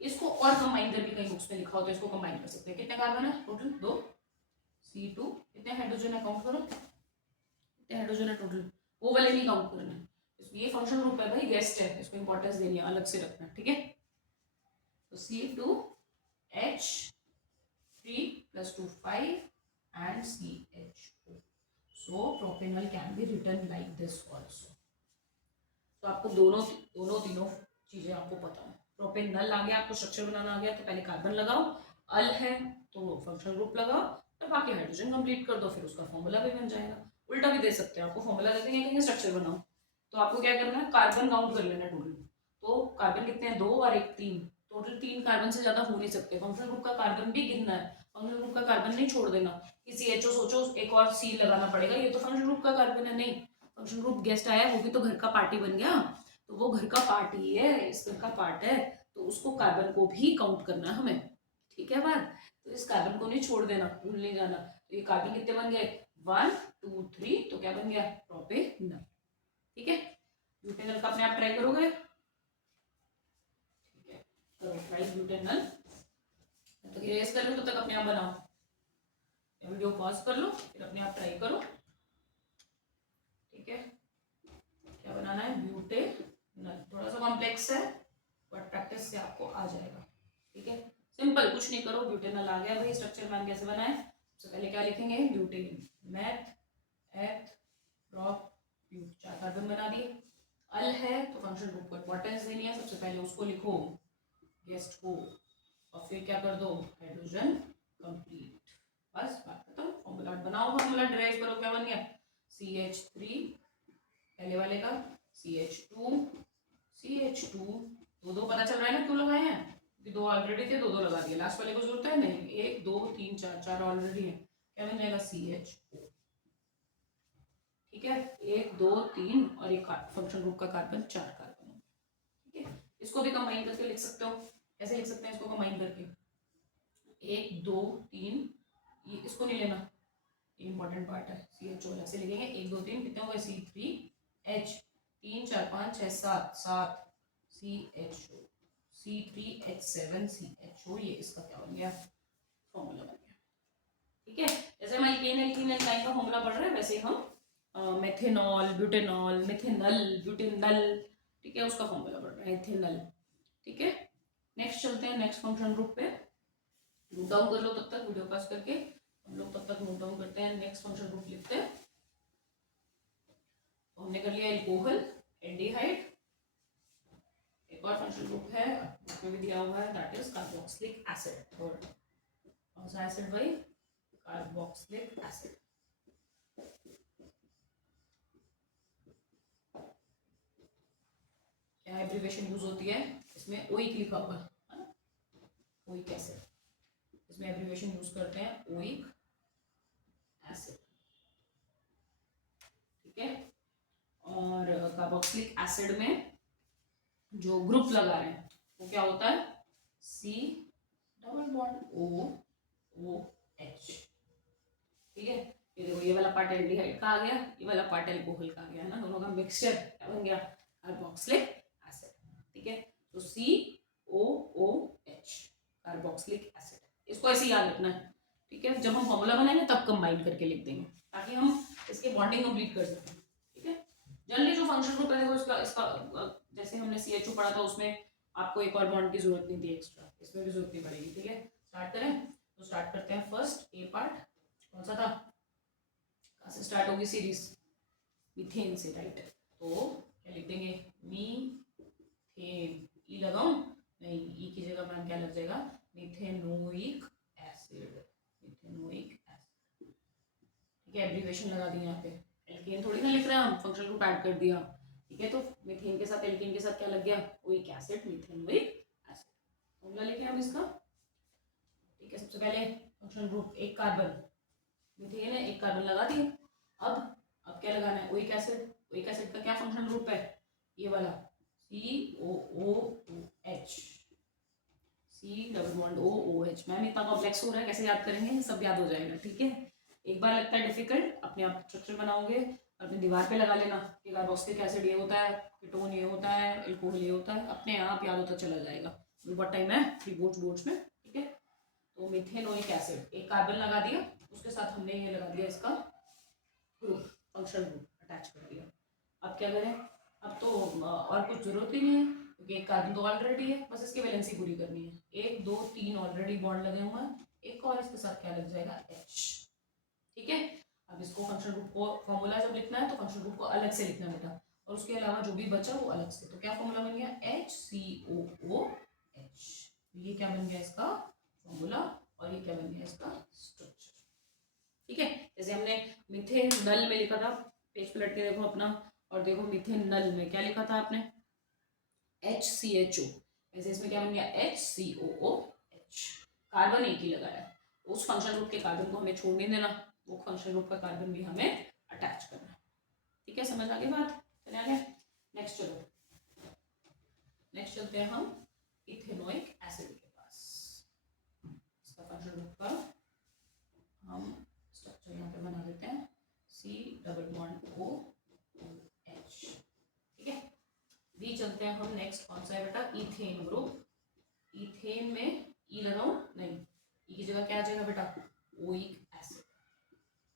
इसको और कंबाइन करके कहीं बुक्स में लिखा हो तो इसको कंबाइन कर सकते हैं। कितने कार्बन है टोटल? 2। C2 कितने हाइड्रोजन है? काउंट करो कितने हाइड्रोजन है टोटल, वो वाले नहीं काउंट करना है। ये फंक्शन ग्रुप है भाई, गेस्ट है, इसको इंपॉर्टेंस देनी है, अलग से रखना है, ठीक है। तो C2H3 + 2 5 and CHO. So propanol can be written like this also. तो आपको दोनों तीनों चीजें आपको पता है। प्रोपेनल आ गया, आपको स्ट्रक्चर बनाना आ गया, तो पहले कार्बन लगाओ, अल है तो फंक्शनल ग्रुप लगाओ, तो बाकी हाइड्रोजन कंप्लीट कर दो, फिर उसका फॉर्मूला भी बन जाएगा। उल्टा भी दे सकते हैं, आपको फॉर्मूला दे देंगे, कहेंगे स्ट्रक्चर बनाओ, तो आपको क्या करना है? कार्बन काउंट कर लेना टोटल। तो कार्बन कितने हैं? 2 और 1 3, टोटल 3 कार्बन से ज्यादा हो नहीं सकते। फंक्शनल ग्रुप का कार्बन भी गिनना है, फंक्शनल ग्रुप का कार्बन नहीं छोड़ देना कि CHO सोचो एक और C लगाना पड़ेगा, ये तो फंक्शनल ग्रुप का कार्बन है, नहीं। फंक्शनल ग्रुप गेस्ट आया, वो भी तो घर का पार्टी बन गया, तो वो घर का पार्ट ही है, इस घर का पार्ट है, तो उसको कार्बन को भी काउंट करना है हमें, ठीक है बात। तो इस कार्बन को नहीं छोड़ देना, भूल नहीं जाना। तो ये कार्बन कितने बन गए, 1 2 3, तो क्या बन गया, प्रोपेनल। ठीक है, ब्यूटेनल का अपने आप ट्राई करोगे, ठीक है करो ट्राई ब्यूटेनल। तो इरेज कर लो, तो तक अपने आप बनाओ, वीडियो पॉज कर लो, फिर अपने आप ट्राई करो। ठीक है, क्या बनाना है, ब्यूटेनल। थोड़ा सा कॉम्प्लेक्स है बट प्रैक्टिस से आपको आ जाएगा। ठीक है, सिंपल, कुछ नहीं करो, ब्यूटेनल आ गया भाई। स्ट्रक्चर मैम कैसे बनाए, सबसे पहले क्या लिखेंगे, butane, meth eth prop but, 4 carbon बना दिए। अल है तो फंक्शन ग्रुप को इंपॉर्टेंस देनी है, सबसे पहले उसको लिखो, गेस्ट को, और फिर क्या कर दो, हाइड्रोजन कंप्लीट, बस बात खत्म। फॉर्मूला बनाओ, फॉर्मूला डिराइव करो, क्या बन गया, CH3 पहले वाले का, CH2 CH2, दो पता चल रहा है ना क्यों लगाए हैं, क्योंकि 2 ऑलरेडी थे, 2 लगा दिए, लास्ट वाले को जरूरत है नहीं, 1 2 3 4, 4 ऑलरेडी है, क्या बन जाएगा, CH। ठीक है, 1 2 3 और एक फंक्शन ग्रुप का कार्बन 4 कार्बन। ठीक है, इसको भी कंबाइन करके लिख सकते हो, कैसे लिख सकते हैं इसको कंबाइन करके, 1 2 3, ये इसको नहीं लेना, इंपॉर्टेंट पार्ट है, CH वाला से लिखेंगे, 1 2 3 कितने हो गए, C3H, 3 4 5 6 7 7 CHO, C3H7 CHO, ये इसका क्या बन गया, फॉर्मूला बन गया। ठीक है, जैसे हम एल्केन एल्कीन एल्काइन का फॉर्मूला पढ़ रहे हैं, वैसे हम मेथेनॉल ब्यूटेनॉल मिथेनल ब्यूटेनल, ठीक है, उसका फॉर्मूला पढ़ रहे हैं, एथेनल। ठीक है, नेक्स्ट चलते हैं नेक्स्ट फंक्शन ग्रुप पे, नोट डाउन कर लो तब तक, वीडियो पास करके हम लोग तब तक नोट डाउन करते हैं, नेक्स्ट फंक्शन ग्रुप लिखते हैं। तो हमने कर लिया एल्कोहल, एल्डिहाइड, एक और फंक्शन ग्रुप है उसमें भी दिया हुआ है, दैट इज कार्बोक्सिलिक एसिड। कौन सा एसिड भाई, कार्बोक्सिलिक एसिड। क्या एब्रिविएशन यूज होती है इसमें, ओइक लिखा हुआ है ना, ओइक एसिड, इसमें एब्रिविएशन यूज करते हैं ओइक एसिड। ठीक है, और कार्बोक्सिलिक एसिड में जो ग्रुप लगा रहे हैं वो क्या होता है, C डबल बॉन्ड OH। ठीक है, ये देखो, ये वाला पार्ट एल्डिहाइड का आ गया, ये वाला पार्ट एल्कोहल का आ गया, है ना, दोनों का मिक्सचर क्या बन गया, कार्बोक्सिलिक एसिड। ठीक है, तो COOH कार्बोक्सिलिक एसिड, इसको ऐसे याद रखना है। ठीक है, जब हम फॉर्मूला बनाएंगे तब कंबाइन करके लिख देंगे, ताकि हम इसके बॉन्डिंग कंप्लीट कर सकें। ठीक है, जनरली जो फंक्शन ग्रुप है, इसका इसका जैसे हमने CHO पढ़ा था, उसमें आपको एक और बॉन्ड की जरूरत नहीं थी एक्स्ट्रा, इसमें भी जरूरत नहीं पड़ेगी। ठीक है, स्टार्ट करें, तो स्टार्ट करते हैं फर्स्ट ए पार्ट, कौन सा था, कहाँ से स्टार्ट होगी सीरीज, मीथेन से, राइट। तो क्या लिख देंगे, मीथेन, ई लगाऊं, नहीं, ई की जगह मैम क्या लग जाएगा, मिथेनोइक एसिड, मिथेनोइक एसिड। ठीक है, एब्रीविएशन लगा दी यहाँ पे, एल्केन थोड़ी ना लिख रहे हैं हम, फंक्शनल ग्रुप ऐड कर दिया। ठीक है, तो मीथेन के साथ एल्केन के साथ क्या लग गया, oic acid, methanoic acid, formula लिखे हम इसका। ठीक है, सबसे पहले फंक्शनल ग्रुप, एक कार्बन, मीथेन है, एक कार्बन लगा दिए। अब क्या लगाना है, ओइक एसिड, ओइक एसिड का क्या फंक्शनल ग्रुप है, ये वाला, COOH, C double bond OOH। Ma'am इतना कॉम्प्लेक्स हो रहा है, कैसे याद करेंगे, सब याद हो जाएगा। ठीक है, एक बार लगता है डिफिकल्ट, अपने आप स्ट्रक्चर बनाओगे, अपनी दीवार पे लगा लेना कि कार्बोक्सिलिक एसिड ये होता है, कीटोन ये होता है, एल्कोहल ये होता है, अपने आप याद होता चला जाएगा। बहुत टाइम है फ्री बोर्ड्स में। ठीक है, तो मिथेनोइक एसिड, एक कार्बन लगा दिया, उसके साथ हमने ये लगा दिया इसका ग्रुप, फंक्शनल ग्रुप अटैच कर दिया। अब क्या करें, अब तो और कुछ जरूरत ही नहीं है, क्योंकि एक कार्बन तो ऑलरेडी है, बस इसकी वैलेंसी पूरी करनी है। 1 2 3 ऑलरेडी बॉन्ड लगे हुए हैं, एक और इसके साथ क्या लग जाएगा, H। ठीक है, अब इसको फंक्शनल ग्रुप को फॉर्मूला जब लिखना है तो फंक्शनल ग्रुप को अलग से लिखना बेटा, और उसके अलावा जो भी बचा वो अलग से। तो क्या फॉर्मूला बन गया, HCOOH, ये क्या बन गया इसका फॉर्मूला, और ये क्या बन गया इसका स्ट्रक्चर। ठीक है, जैसे हमने मिथेन नल में लिखा था, पेज पे लट के देखो अपना, और देखो मिथेन नल में क्या लिखा था आपने, HCHO, वैसे इसमें क्या बन गया, HCOOH, कार्बन एक ही लगाया, उस फंक्शन ग्रुप के कार्बन को हमें छोड़ नहीं देना, वो फंक्शन ग्रुप का कार्बन भी हमें अटैच करना। ठीक है, समझ आ गई बात, चले आगे नेक्स्ट चलो, नेक्स्ट चलते हैं हम इथेनोइक एसिड के पास। फंक्शनल ग्रुप का हम स्ट्रक्चर यहाँ पे बना देते हैं, C डबल बॉन्ड OH, ठीक है। बी चलते हैं हम, नेक्स्ट कौन सा है बेटा, इथेन ग्रुप। इथेन में ई लगाऊं, नहीं, ई की जगह क्या आ जाएगा बेटा, oic acid,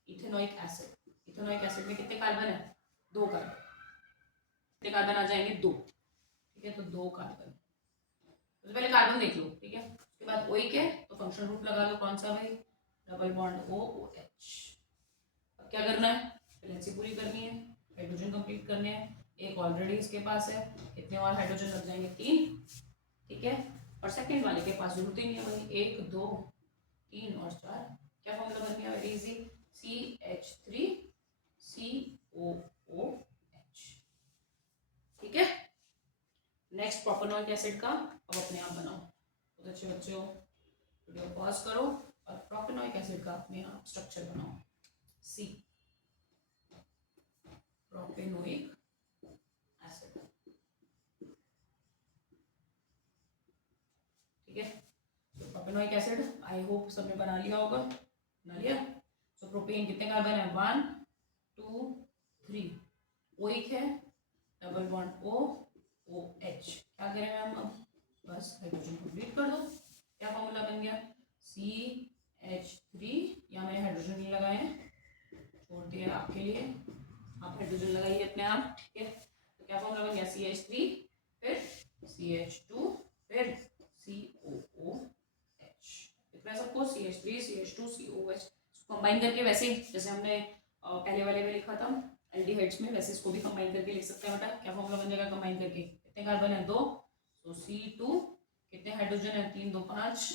ethanoic acid. Ethanoic acid में कितने कार्बन है, 2 कार्बन, कितने कार्बन आ जाएंगे, 2, ठीक है। तो 2 कार्बन, तो पहले कार्बन देख लो, ठीक है। उसके बाद ओइक है तो फंक्शनल ग्रुप लगा लो, कौन सा भाई, डबल बॉन्ड OH। अब क्या करना है, वैलेंसी पूरी करनी है, हाइड्रोजन कंप्लीट करने हैं। एक ऑलरेडी इसके पास है, कितने और हाइड्रोजन लग जाएंगे, 3, ठीक है। और सेकंड वाले के पास जरूरत ही नहीं है भाई, 1 2 3 और 4, क्या फॉर्मूला बन गया, वेरी इजी, CH3COOH, ठीक है। नेक्स्ट प्रोपेनॉइक एसिड का अब अपने आप बनाओ, बहुत अच्छे बच्चों, वीडियो पॉज करो और प्रोपेनॉइक एसिड का अपने आप स्ट्रक्चर बनाओ, C प्रोपेनोइक एसिड, ठीक है। तो प्रोपेनोइक एसिड आई होप सबने बना लिया होगा, बना लिया। तो प्रोपेन कितने कार्बन है, 1 2 3, ओइक है डबल बॉन्ड OH, क्या करें मैम, अब बस हाइड्रोजन कंप्लीट कर दो, क्या फॉर्मूला बन गया, CH3, यहाँ मैंने हाइड्रोजन नहीं लगाए हैं, छोड़ दिया आपके लिए, आप हाइड्रोजन लगाइए अपने आप, ठीक है। तो क्या फॉर्मूला बन गया, CH3 फिर CH2 फिर COOH, इतना सबको CH3 CH2 COOH कंबाइन करके, वैसे जैसे हमने पहले वाले में लिखा था एल्डिहाइड्स में, वैसे इसको भी कंबाइन करके लिख सकते हैं बेटा। क्या फॉर्मूला बन जाएगा कंबाइन करके, कितने कार्बन है, 2, तो C2, कितने हाइड्रोजन है, 3 2 5,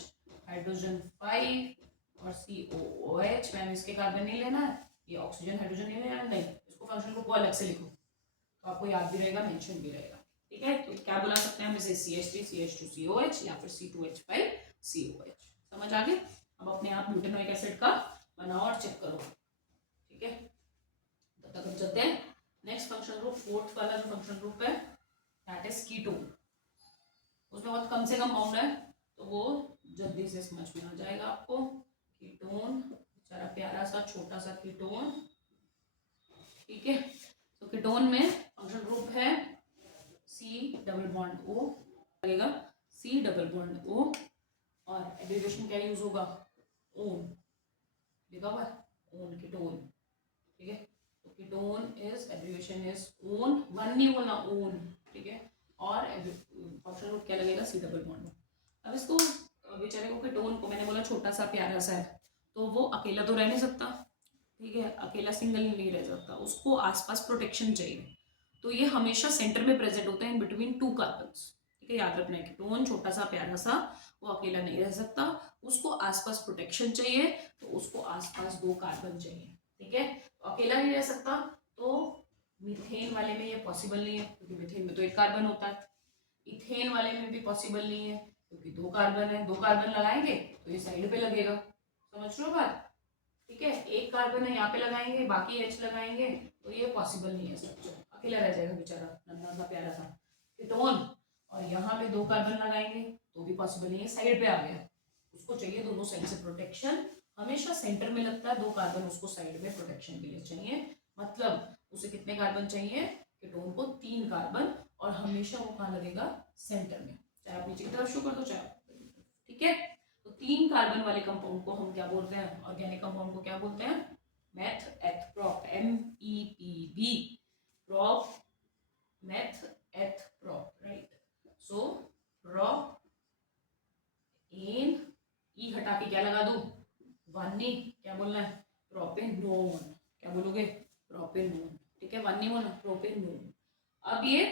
हाइड्रोजन 5 और COOH। मैम इसके कार्बन नहीं लेना है, ये ऑक्सीजन हाइड्रोजन नहीं लेना, नहीं, इसको फंक्शन को अलग से लिखो तो आपको याद भी रहेगा, मेंशन भी रहेगा, ठीक है। तो क्या बुला सकते हैं हम इसे, CH3 CH2 COH या फिर C2H5 COH, समझ आ गई। अब अपने आप ब्यूटेनोइक एसिड का बनाओ और चेक करो, ठीक है। तब तक हम चलते हैं नेक्स्ट फंक्शनल ग्रुप, फोर्थ वाला जो फंक्शनल ग्रुप है दैट इज कीटोन। उसमें बहुत कम से कम बाउंड है तो वो जल्दी से समझ में आ जाएगा आपको। कीटोन, बेचारा प्यारा सा छोटा सा कीटोन, ठीक है। तो कीटोन में फंक्शनल ग्रुप है C डबल बॉन्ड O लगेगा, C डबल बॉन्ड O, और एब्रिविएशन क्या यूज होगा, ओन, लिखा हुआ है ओन, कीटोन, ठीक है। तो ketone is abbreviation is own, one नहीं बोलना, ओन, ठीक है। और फंक्शनल ग्रुप क्या लगेगा, C डबल बॉन्ड। अब इसको बेचारे को कीटोन को मैंने बोला छोटा सा प्यारा सा है, तो वो अकेला तो रह नहीं सकता, ठीक है, अकेला सिंगल नहीं रह सकता, उसको आसपास प्रोटेक्शन चाहिए। तो ये हमेशा सेंटर में प्रेजेंट होता है इन बिटवीन 2 कार्बन्स, ठीक है, याद रखना है। कीटोन छोटा सा प्यारा सा, वो अकेला नहीं रह सकता, उसको आसपास प्रोटेक्शन चाहिए, तो उसको आसपास 2 कार्बन चाहिए, ठीक है। तो अकेला नहीं रह सकता, तो मीथेन वाले में ये पॉसिबल नहीं है क्योंकि मीथेन में तो 1 कार्बन होता है, इथेन वाले में भी पॉसिबल नहीं है क्योंकि 2 कार्बन है, 2 कार्बन लगाएंगे तो ये साइड पे लगेगा, समझ रहे हो बात, ठीक है। 1 कार्बन है यहाँ पे लगाएंगे, बाकी H लगाएंगे, तो ये पॉसिबल नहीं है स्ट्रक्चर, अकेला रह जाएगा बेचारा नन्हा सा प्यारा सा कीटोन। और यहाँ पे 2 कार्बन लगाएंगे तो भी पॉसिबल नहीं है, साइड पे आ गया, उसको चाहिए दोनों साइड से प्रोटेक्शन, हमेशा सेंटर में लगता है, 2 कार्बन उसको साइड में प्रोटेक्शन के लिए चाहिए, मतलब उसे कितने कार्बन चाहिए, कीटोन को 3 कार्बन, और हमेशा वो कहाँ लगेगा, सेंटर में, चाहे आप नीचे की तरफ शो कर दो चाहे, ठीक है। तो 3 कार्बन वाले कंपाउंड को हम क्या बोलते हैं, ऑर्गेनिक कंपाउंड को क्या बोलते हैं, meth eth prop, MEPB, prop, meth eth prop, right. So prop an, e हटा के क्या लगा दूं, वन नहीं, क्या बोलना है, प्रोपेनोन, क्या बोलोगे, प्रोपेनोन, ठीक है, वन नहीं बोलना, प्रोपेनोन। अब ये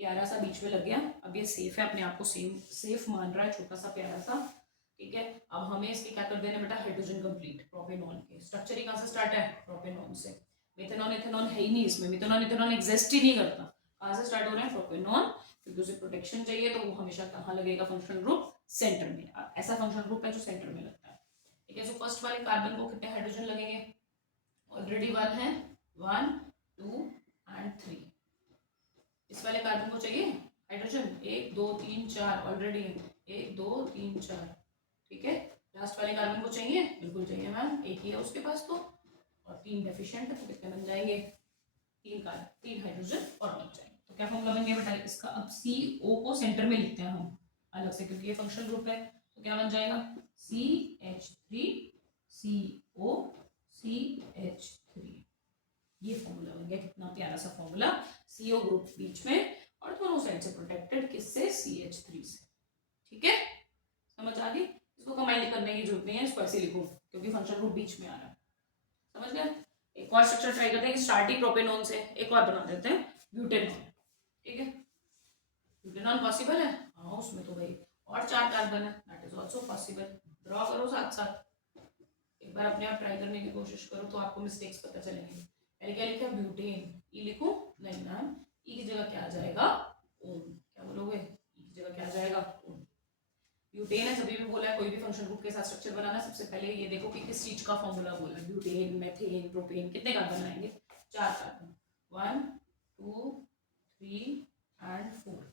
प्यारा सा बीच में लग गया, अब ये सेफ है, अपने आप को सेफ मान रहा है, छोटा सा प्यारा सा, ठीक है। अब हमें इसके क्या कर देना बेटा, हाइड्रोजन कंप्लीट, प्रोपेनॉन के स्ट्रक्चर ही कहाँ से स्टार्ट है, प्रोपेनॉन से, मिथेनॉन इथेनॉन है ही नहीं इसमें, मिथेनॉन इथेनॉन एग्जिस्ट ही नहीं करता, कहाँ से स्टार्ट हो रहा है, प्रोपेनॉन, क्योंकि उसे प्रोटेक्शन चाहिए तो वो हमेशा कहाँ लगेगा, फंक्शनल ग्रुप सेंटर में, ऐसा फंक्शनल ग्रुप है जो सेंटर में लगता है, ठीक है। सो फर्स्ट वाले कार्बन को कितने हाइड्रोजन लगेंगे, ऑलरेडी 1 है, 1 2 एंड 3, इस वाले कार्बन को चाहिए हाइड्रोजन 1 2 3 4, ऑलरेडी है 1 2 3 4, ठीक है। लास्ट वाले कार्बन को चाहिए, बिल्कुल चाहिए मैम, एक ही है उसके पास तो, और 3 डेफिशिएंट है, तो कितने बन जाएंगे, 3 हाइड्रोजन और बच जाएंगे। तो क्या फॉर्मूला बन गया बेटा इसका, अब CO को सेंटर में लिखते हैं हम अलग से क्योंकि ये फंक्शनल ग्रुप है, तो क्या बन जाएगा CH3CO CH3, ये फॉर्मूला बन गया। कितना प्यारा सा फॉर्मूला, CO ग्रुप बीच में और दोनों साइड से प्रोटेक्टेड, किससे, CH3 से। ठीक है, समझ आ गई। इसको कंबाइन करने की जरूरत नहीं है, इसको ऐसे लिखो क्योंकि फंक्शनल ग्रुप बीच में आ रहा है, समझ गए। एक और स्ट्रक्चर ट्राई करते हैं, स्टार्टिंग प्रोपेनॉन से एक और बना देते हैं, ब्यूटेनॉन। ठीक है, ब्यूटेनॉन पॉसिबल है, हाँ उसमें तो भाई और 4 कार्बन है, that is also possible. Draw करो साथ साथ, एक बार अपने आप ट्राई करने की कोशिश करो तो आपको मिस्टेक्स पता चलेंगे। पहले क्या लिखा, ब्यूटेन, ई लिखूं, नहीं मैम, ई की जगह क्या आ जाएगा, ओन। क्या बोलोगे, ई की जगह क्या आ जाएगा, ओन। ब्यूटेन है, सभी भी बोला है, कोई भी फंक्शन ग्रुप के साथ स्ट्रक्चर बनाना, सबसे पहले ये देखो कि किस चीज का फॉर्मूला बोला है, ब्यूटेन, मेथेन, प्रोपेन, कितने कार्बन आएंगे, 4 कार्बन, 1 2 3 एंड 4।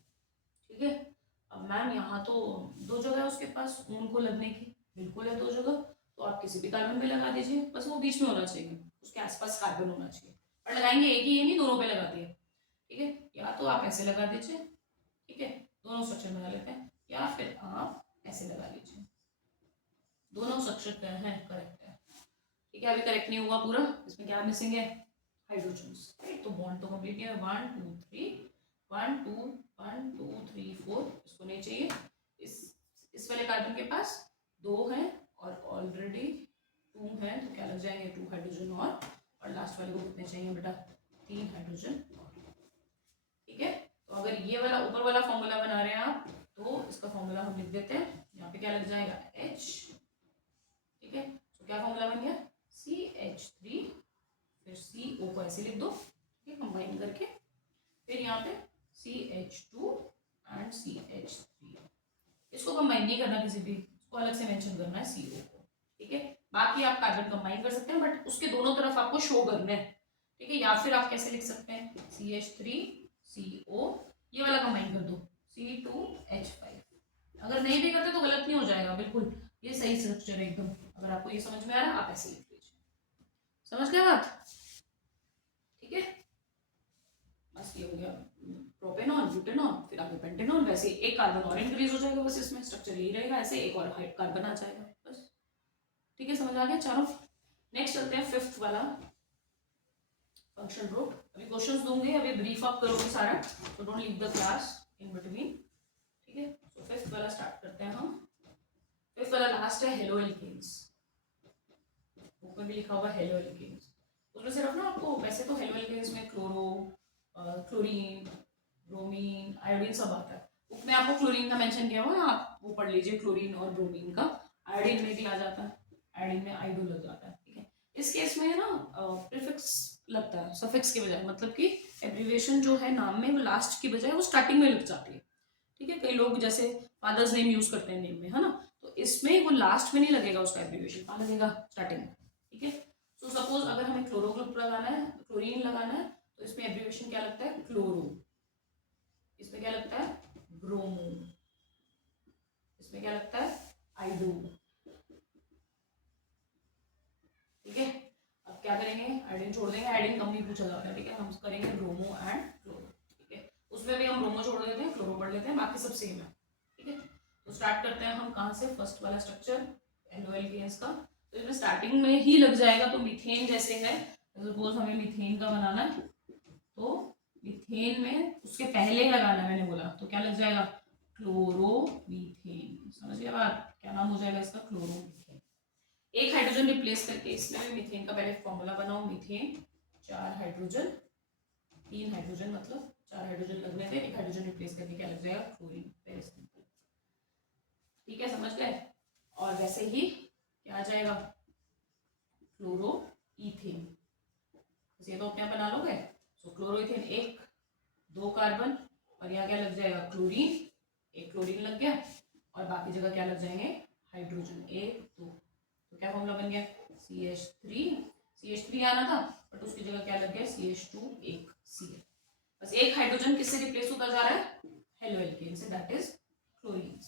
ठीक है, अब मैम यहाँ तो 2 जगह है उसके पास ऊन को लगने की, बिल्कुल है 2 जगह, तो आप किसी भी कार्बन पे लगा दीजिए, बस वो बीच में होना चाहिए, उसके आसपास कार्बन होना चाहिए, और लगाएंगे एक ही, ये नहीं दोनों पे लगा दिए। ठीक है, या तो आप ऐसे लगा दीजिए, ठीक है, दोनों स्ट्रक्चर बना लेते हैं, या फिर आप ऐसे लगा लीजिए, दोनों स्ट्रक्चर हैं करेक्ट है। ठीक है, अभी करेक्ट नहीं हुआ पूरा, इसमें क्या मिसिंग है, हाइड्रोजन्स, राइट, तो बॉन्ड तो कंप्लीट है, 1 2 3 1 2 1 2 3 4, इसको नहीं चाहिए, इस वाले कार्बन के पास 2 हैं और ऑलरेडी 2 हैं, तो क्या लग जाएंगे, 2 हाइड्रोजन और लास्ट वाले को कितने चाहिए बेटा, 3 हाइड्रोजन और। ठीक है, तो अगर ये वाला ऊपर वाला फॉर्मूला बना रहे हैं आप, तो इसका फॉर्मूला हम लिख देते हैं, यहाँ पे क्या लग जाएगा, H। ठीक है, तो क्या फॉर्मूला बन गया, CH3, फिर CO को ऐसे लिख दो, ठीक है, कंबाइन करके, फिर यहाँ पे CH2 एंड CH3, इसको कंबाइन नहीं करना किसी भी, इसको अलग से मेंशन करना है CO को। ठीक है, बाकी आप कार्बन कंबाइन कर सकते हैं, बट उसके दोनों तरफ आपको शो करना है। ठीक है, या फिर आप कैसे लिख सकते हैं, CH3CO, ये वाला कंबाइन कर दो, C2H5। अगर नहीं भी करते तो गलत नहीं हो जाएगा, बिल्कुल ये सही स्ट्रक्चर है एकदम। अगर आपको ये समझ में आ रहा है आप ऐसे लिख लीजिए, समझ गए बात। ठीक है, बस ये हो गया प्रोपेनॉन, ब्यूटेनॉन, फिर आगे पेंटेनॉन, वैसे एक कार्बन और इंक्रीज हो जाएगा, बस इसमें स्ट्रक्चर यही रहेगा, ऐसे एक और कार्बन आ जाएगा बस। ठीक है, समझ आ गया चारों। नेक्स्ट चलते हैं 5th वाला फंक्शन ग्रुप। अभी क्वेश्चंस दूंगे, अभी ब्रीफ अप करोगे सारा, तो don't leave the class in between. ठीक है, तो 5th वाला स्टार्ट करते हैं हम। 5th वाला लास्ट है हेलो एल्केन्स, बुक में भी लिखा हुआ हेलो एल्केन्स, उसमें सिर्फ ना आपको, वैसे तो हेलो एल्केन्स में क्लोरो, क्लोरीन, ब्रोमीन, आयोडीन सब आता है, बुक में आपको क्लोरीन का मेंशन किया हुआ है, आप वो पढ़ लीजिए, क्लोरीन और ब्रोमीन का। आयोडीन में भी आ जाता है, आयोडीन में आइडो लग जाता है। ठीक है, इस केस में ना प्रीफिक्स लगता है सफिक्स के बजाय, मतलब कि एब्रीविएशन जो है नाम में वो लास्ट की बजाय वो स्टार्टिंग में लग जाती है। ठीक है, कई लोग जैसे फादर्स नेम यूज करते हैं नेम में, है ना, तो इसमें वो लास्ट में नहीं लगेगा, उसका एब्रीविएशन कहाँ लगेगा, स्टार्टिंग में। ठीक है, सो सपोज अगर हमें क्लोरो ग्रुप लगाना है, क्लोरीन लगाना है, तो इसमें एब्रीविएशन क्या लगता है, क्लोरो, इसमें क्या लगता है, ब्रोमो, इसमें क्या लगता है, आइडो। ठीक है, अब क्या करेंगे, आयोडीन छोड़ देंगे, आयोडीन कम ही पूछा जाता है। ठीक है, हम करेंगे ब्रोमो एंड क्लोरो। ठीक है, उसमें भी हम ब्रोमो छोड़ देते हैं, क्लोरो पढ़ लेते हैं, बाकी सब सेम है। ठीक है, तो स्टार्ट करते हैं हम कहाँ से, फर्स्ट वाला स्ट्रक्चर NOLKS का। तो इसमें स्टार्टिंग में ही लग जाएगा, तो मीथेन जैसे है, सपोज हमें मीथेन का बनाना है, तो मीथेन में उसके पहले लगाना है, मैंने बोला, तो क्या लग जाएगा, क्लोरोमीथेन। समझ गया बात, क्या नाम हो जाएगा इसका, क्लोरोमीथेन। एक हाइड्रोजन रिप्लेस करके इसमें भी मीथेन का पहले फॉर्मूला बनाओ, मीथेन 4 हाइड्रोजन, 3 हाइड्रोजन, मतलब 4 हाइड्रोजन लगने थे, एक हाइड्रोजन रिप्लेस करके क्या लग जाएगा, क्लोरीन, वेरी सिंपल। ठीक है, समझ गए। और वैसे ही क्या आ जाएगा, क्लोरो इथेन, ये तो अपने आप बना लोगे। सो क्लोरो इथेन, 1 2 कार्बन, और यहाँ क्या लग जाएगा, क्लोरीन, एक क्लोरीन लग गया, और बाकी जगह क्या लग जाएंगे, हाइड्रोजन, 1 2, तो क्या फॉर्मूला बन गया, CH3 आना था, बट उसकी जगह क्या लग गया, CH2, एक Cl, बस एक हाइड्रोजन किससे रिप्लेस होता जा रहा है, हेलो एल्केन से, that is chlorine.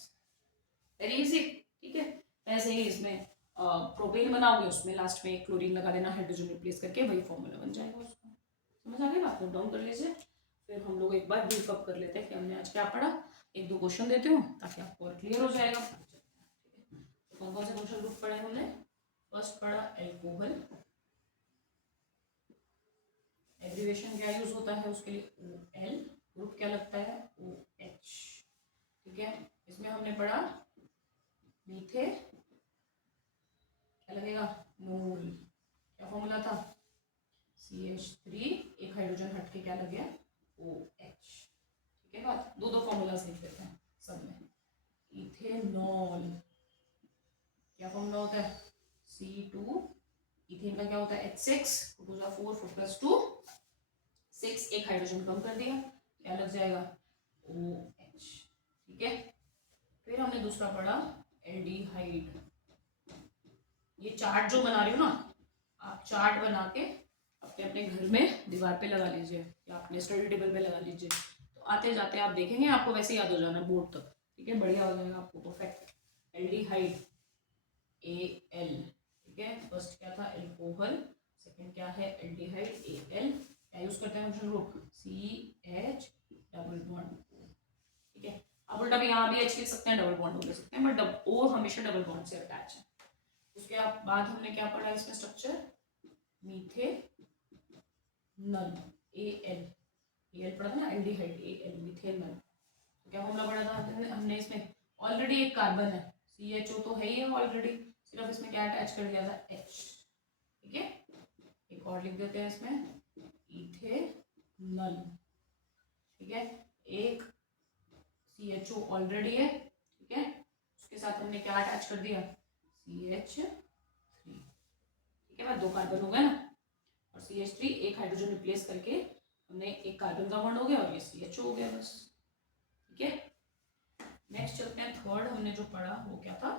Very easy. ठीक है, ऐसे ही इसमें प्रोपेन बनाओगे, उसमें लास्ट में एक क्लोरीन लगा देना, हाइड्रोजन रिप्लेस करके वही फॉर्मूला बन जाएगा उसका। समझ आ गई बात? नोट डाउन कर लीजिए। फिर हम लोग एक बार ब्रीफ अप कर लेते हैं कि हमने आज क्या पढ़ा। एक दो क्वेश्चन देते हो ताकि आपको और क्लियर हो जाएगा। तो कौन कौन से क्वेश्चन ग्रुप पढ़े हमने? फर्स्ट पढ़ा एल्कोहल, एब्रीवेशन क्या यूज होता है उसके लिए? OL। ग्रुप क्या लगता है? OH। ठीक है, इसमें हमने पढ़ा मीथे, क्या लगेगा? नोल। क्या फॉर्मूला था? CH3, एक हाइड्रोजन हट के क्या लग गया? OH। ठीक है बात? दो दो फॉर्मूला लिख देते हैं सब में। इथेनॉल, क्या फॉर्मूला होता है? C2, इथेन का क्या होता है? H6, 2 4 4 + 2 6, एक हाइड्रोजन कम कर दिया, क्या लग जाएगा? OH। ठीक है, फिर हमने दूसरा पढ़ा एल्डिहाइड। ये चार्ट जो बना रही हो ना, आप चार्ट बना के अपने अपने घर में दीवार पे लगा लीजिए या अपने स्टडी टेबल पे लगा लीजिए, तो आते जाते आप देखेंगे आपको वैसे याद हो जाना बोर्ड तक। ठीक है, बढ़िया हो जाएगा आपको, परफेक्ट। Aldehyde AL। ठीक है, फर्स्ट क्या था? एल्कोहल, सेकंड क्या है? Aldehyde AL। क्या यूज करते हैं function group? CH double bond O। ठीक है, अब उल्टा भी यहाँ भी H लिख सकते हैं, डबल बॉन्ड लिख सकते हैं, बट O हमेशा डबल बॉन्ड से अटैच है। उसके बाद हमने क्या पढ़ा इसमें? स्ट्रक्चर मीथे नल AL। AL पढ़ा था ना, एल्डिहाइड AL, मिथेनल। तो क्या फॉर्मूला पढ़ा था हमने इसमें? ऑलरेडी एक कार्बन है, CHO तो है ही है ऑलरेडी, सिर्फ इसमें क्या अटैच कर दिया था? H। ठीक है, एक और लिख देते हैं इसमें, इथेनल। ठीक है, एक CHO ऑलरेडी है, ठीक है, उसके साथ हमने क्या अटैच कर दिया? CH3। ठीक है भाई, दो कार्बन हो गए ना, और CH3 एक हाइड्रोजन रिप्लेस करके हमने एक कार्बन का बॉन्ड हो गया और ये CHO हो गया बस। ठीक है, नेक्स्ट चलते हैं। थर्ड हमने जो पढ़ा वो क्या था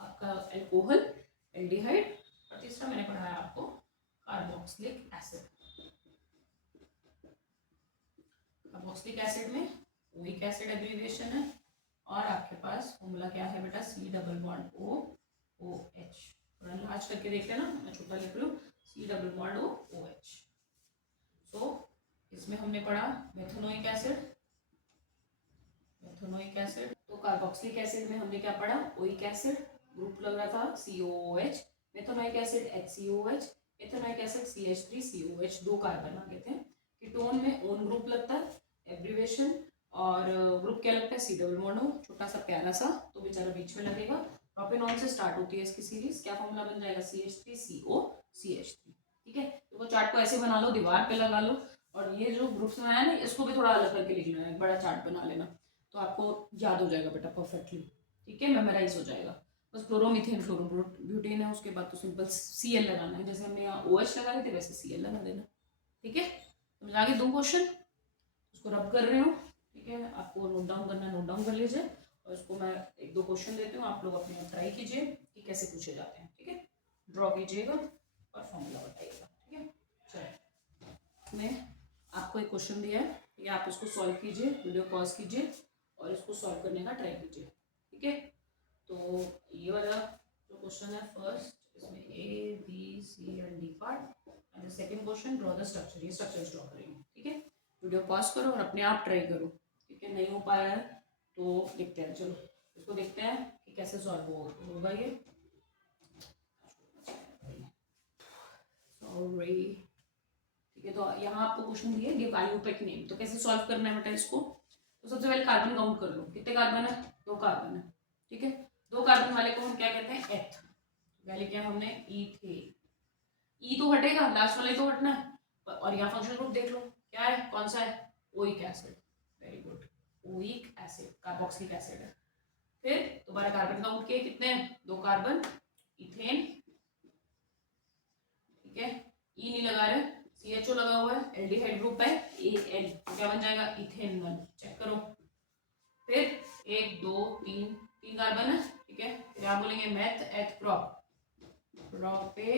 आपका? एल्कोहल, एल्डिहाइड, और तीसरा मैंने पढ़ाया आपको कार्बोक्सिलिक एसिड। कार्बोक्सिलिक एसिड में ओइक एसिड एब्रीविएशन है, और आपके पास फॉर्मूला क्या है बेटा? C double bond O OH। थोड़ा लार्ज करके देख लेना, मैं छोटा लिख लूँ, C double bond O OH। सो इसमें हमने पढ़ा मेथनोइक एसिड, मेथनोइक एसिड। तो कार्बोक्सिलिक एसिड में हमने क्या पढ़ा? ओइक एसिड, ग्रुप लग रहा था COOH, methanoic acid HCOH, methanoic acid CH3COH, दो कार्बन आ गए थे। कीटोन में ओन ग्रुप लगता है, एब्रीवेशन, और ग्रुप क्या लगता है? C डबल बॉन्ड O, छोटा सा प्यारा सा, तो बेचारा बीच में लगेगा। प्रोपेनॉन से स्टार्ट होती है इसकी सीरीज, क्या फॉर्मूला बन जाएगा? CH3CO CH3। ठीक है, तो वो चार्ट को ऐसे बना लो, दीवार पे लगा लो, और ये जो ग्रुप्स बनाया ना इसको भी थोड़ा अलग करके लिखना है, बड़ा चार्ट बना लेना, तो आपको याद हो जाएगा बेटा परफेक्टली। ठीक है, मेमोराइज हो जाएगा। बस क्लोरोमीथेन फ्लोरोब्यूटेन है, उसके बाद तो सिंपल Cl लगाना है, जैसे हमने यहाँ OH लगा रहे थे वैसे Cl लगा देना। ठीक है, समझ आ गए? दो क्वेश्चन, उसको रब कर रहे हो। ठीक है, आपको नोट डाउन करना, नोट डाउन कर लीजिए, और इसको मैं एक दो क्वेश्चन देती हूँ, आप लोग अपने आप ट्राई कीजिए कि कैसे पूछे जाते हैं। ठीक है, ड्रॉ कीजिएगा और फॉर्मूला बताइएगा। ठीक है, चलो मैं आपको एक क्वेश्चन दिया है, ठीक है, आप इसको सॉल्व कीजिए, वीडियो पॉज कीजिए और इसको सॉल्व करने का ट्राई कीजिए। ठीक है, तो ये वाला जो क्वेश्चन है फर्स्ट, इसमें A B C and D part, and the second question draw the structure, ये स्ट्रक्चर ड्रॉ करेंगे। ठीक है, वीडियो पॉज करो और अपने आप ट्राई करो। ठीक है, नहीं हो पाया है तो देखते हैं, चलो इसको देखते हैं कि कैसे सॉल्व होगा ये। सॉरी, ठीक है, तो यहाँ आपको क्वेश्चन दिया गिव आईयूपैक नेम, तो कैसे सॉल्व करना है बेटा इसको? तो सबसे पहले कार्बन काउंट कर लो, कितने कार्बन है? दो कार्बन है। ठीक है, दो कार्बन वाले को हम क्या कहते हैं? एथ। पहले क्या हमने ईथे, ई तो हटेगा, लास्ट वाले तो हटना है, और यहाँ फंक्शन ग्रुप देख लो क्या है, कौन सा है? Oic acid. Very good, oic acid carboxylic acid है। फिर दोबारा कार्बन काउंट किए, कितने? दो कार्बन, इथेन। ठीक है, ई नहीं लगा रहे, CHO लगा हुआ है, एल्डिहाइड ग्रुप है AL, तो क्या बन जाएगा? इथेनॉल। चेक करो, फिर एक दो तीन, तीन कार्बन है। ठीक है, फिर आप बोलेंगे मैथ एथ प्रॉप, प्रोपे,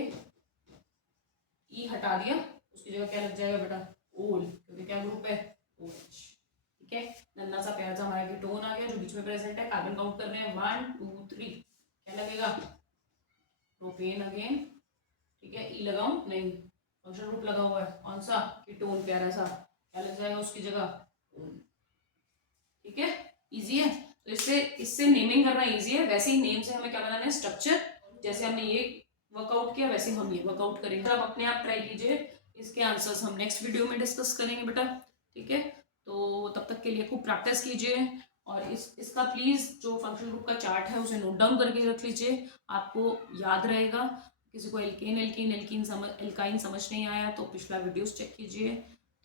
ई हटा दिया, उसकी जगह क्या लग जाएगा बेटा? ओल, क्योंकि क्या ग्रुप है? OH। ठीक है, नन्ना सा प्यारा सा हमारा कीटोन आ गया जो बीच में प्रेजेंट है। कार्बन काउंट कर रहे हैं 1 2 3, क्या लगेगा, प्रोपेन अगेन, ठीक है। ई लगाऊं, नहीं, फंक्शनल ग्रुप लगा हुआ है कौन सा, कीटोन, प्यारा सा, क्या लग जाएगा उसकी जगह, ठीक है। इजी है, तो इससे इससे नेमिंग करना इजी है। वैसे ही नेम से हमें क्या बनाना है, स्ट्रक्चर। जैसे हमने ये वर्कआउट किया वैसे हम ये वर्कआउट करेंगे। आप अपने आप ट्राई कीजिए, इसके आंसर्स हम नेक्स्ट वीडियो में डिस्कस करेंगे बेटा, ठीक है। तो तब तक के लिए खूब प्रैक्टिस कीजिए, और इसका प्लीज जो फंक्शनल ग्रुप का चार्ट है उसे नोट डाउन करके रख लीजिए, आपको याद रहेगा। किसी को एल्केन एल्कीन एल्कीन समझ एल्काइन समझ नहीं आया तो पिछला वीडियोस चेक कीजिए,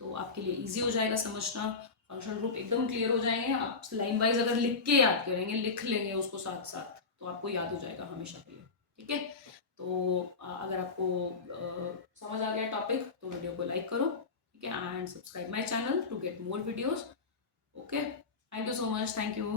तो आपके लिए इजी हो जाएगा समझना। फंक्शनल ग्रुप एकदम क्लियर हो जाएंगे। आप लाइन वाइज अगर लिख के याद करेंगे, लिख लेंगे उसको साथ साथ, तो आपको याद हो जाएगा हमेशा के लिए, ठीक है। तो अगर आपको समझ आ गया टॉपिक तो वीडियो को लाइक करो, ठीक है, and subscribe my channel to get more videos, okay. Thank you so much, thank you.